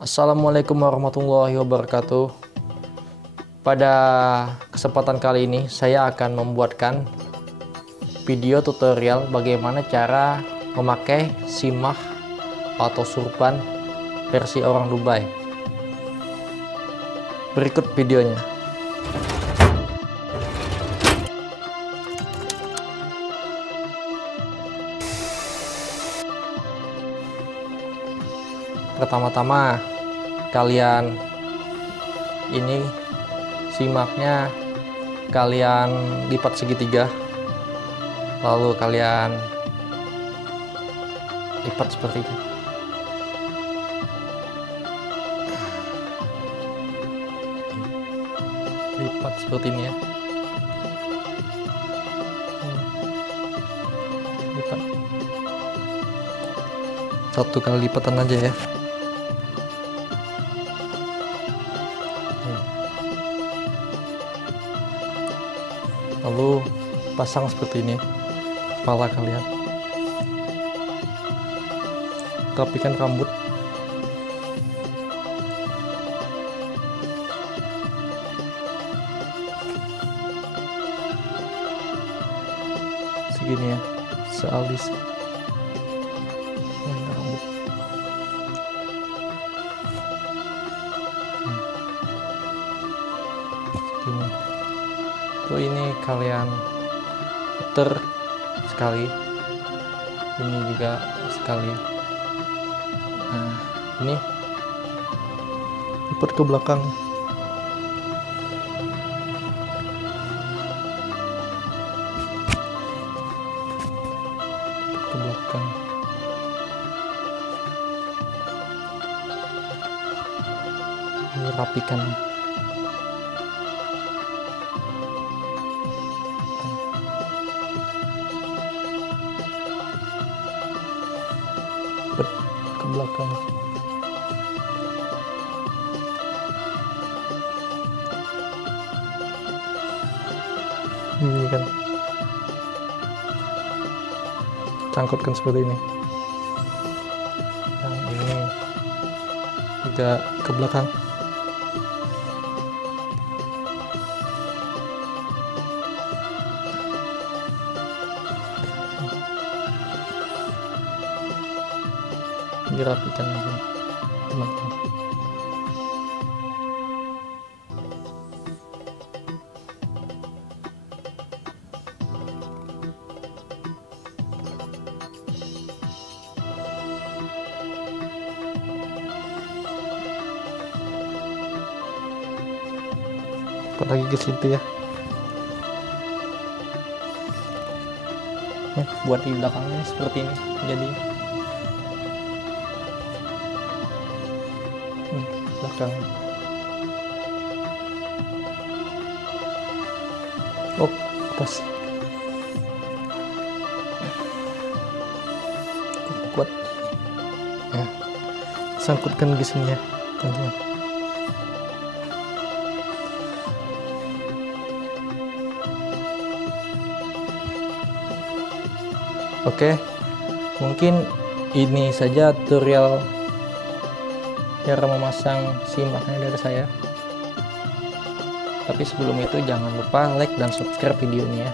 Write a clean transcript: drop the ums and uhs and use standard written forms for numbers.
Assalamualaikum warahmatullahi wabarakatuh. Pada kesempatan kali ini saya akan membuatkan video tutorial bagaimana cara memakai simah atau surban versi orang Dubai. Berikut videonya. Pertama-tama kalian ini simaknya kalian lipat segitiga, lalu kalian lipat seperti ini. Lipat seperti ini ya. Lipat satu kali lipatan aja ya. Lalu pasang seperti ini kepala kalian, rapikan rambut, segini ya, sealis rambut. Segini. Tuh, ini kalian puter sekali, ini juga sekali. Nah, ini lipat ke belakang. Ke belakang. Ini rapikan. Ke belakang. Ini kan cangkutkan seperti ini. Yang ini juga ke belakang. Dirapikan aja teman-teman. Lipat lagi ke situ ya. Buat di belakangnya seperti ini jadi belakang. Oh, pas. Kuat. Ya. Sangkutkan di sini ya, teman-teman. Oke. Mungkin ini saja tutorial cara memasang simahnya dari saya. Tapi sebelum itu jangan lupa like dan subscribe videonya ya.